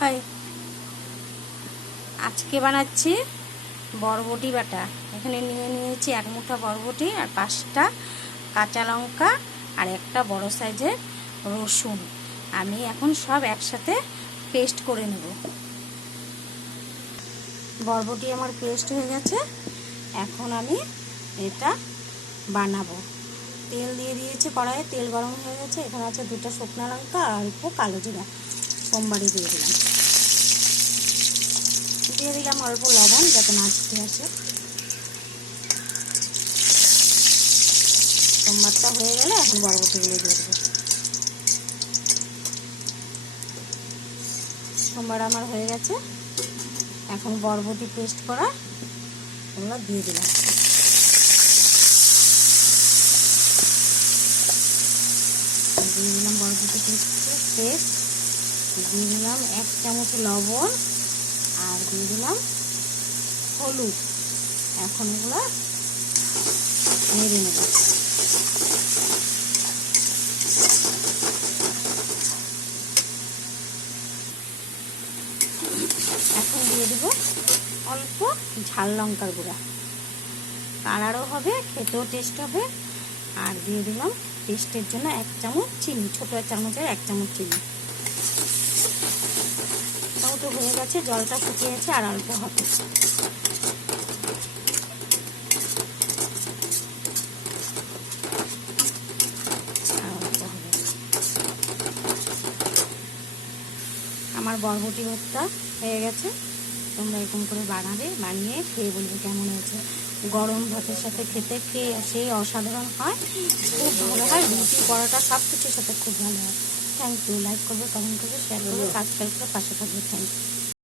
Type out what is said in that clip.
High, আজকে বানাচ্ছি বরবটি বাটা। এখানে নিয়েছি এক মুঠা বরবটি আর 5টা কাঁচা লঙ্কা আর একটা বড় সাইজের রসুন। আমি এখন সব একসাথে পেস্ট করে নেব। বরবটি আমার পেস্ট হয়ে গেছে, এখন আমি এটা বানাবো। তেল দিয়ে দিয়েছি কড়াইয়ে, তেল গরম হয়ে গেছে। এখানে আছে 2টা শুকনো লঙ্কা আর অল্প কালো জিরা সোমবারই দিয়ে দিলাম। দিয়ে দিলাম অল্প লবণ যাতে না ছিটে আসে। সোমবারটা হয়ে গেলে এখন বরবটিগুলো দিয়ে দেবো। সোমবার আমার হয়ে গেছে, এখন বরবটি পেস্ট করা ওগুলো দিয়ে দিলাম। দিয়ে দিলাম বরবটি পেস্ট, দিয়ে দিলাম 1 চামচ লবণ আর দিয়ে দিলাম হলুদ। এখন এগুলো নেড়ে নেব। এখন দিয়ে দেব অল্প ঝাল লঙ্কার গুঁড়া, কালারও হবে, খেতেও টেস্ট হবে। আর দিয়ে দিলাম টেস্টের জন্য 1 চামচ চিনি, ছোটো চামচের 1 চামচ চিনি। তাও তো হয়ে গেছে, জলটা শুকিয়ে গেছে আর অল্প হবে। আমার বরবটি ভর্তা হয়ে গেছে। তোমরা এরকম করে বানিয়ে খেয়ে বলবে কেমন হয়েছে। গরম ভাতের সাথে খেতে সেই অসাধারণ হয়, খুব ভালো হয়। রুটি পরোটা সব কিছুর সাথে খুব ভালো হয়। Thank you. লাইক করবে, কমেন্ট করবে, শেয়ার করবে, সাবস্ক্রাইব করে পাশে থাকবে। Thank you.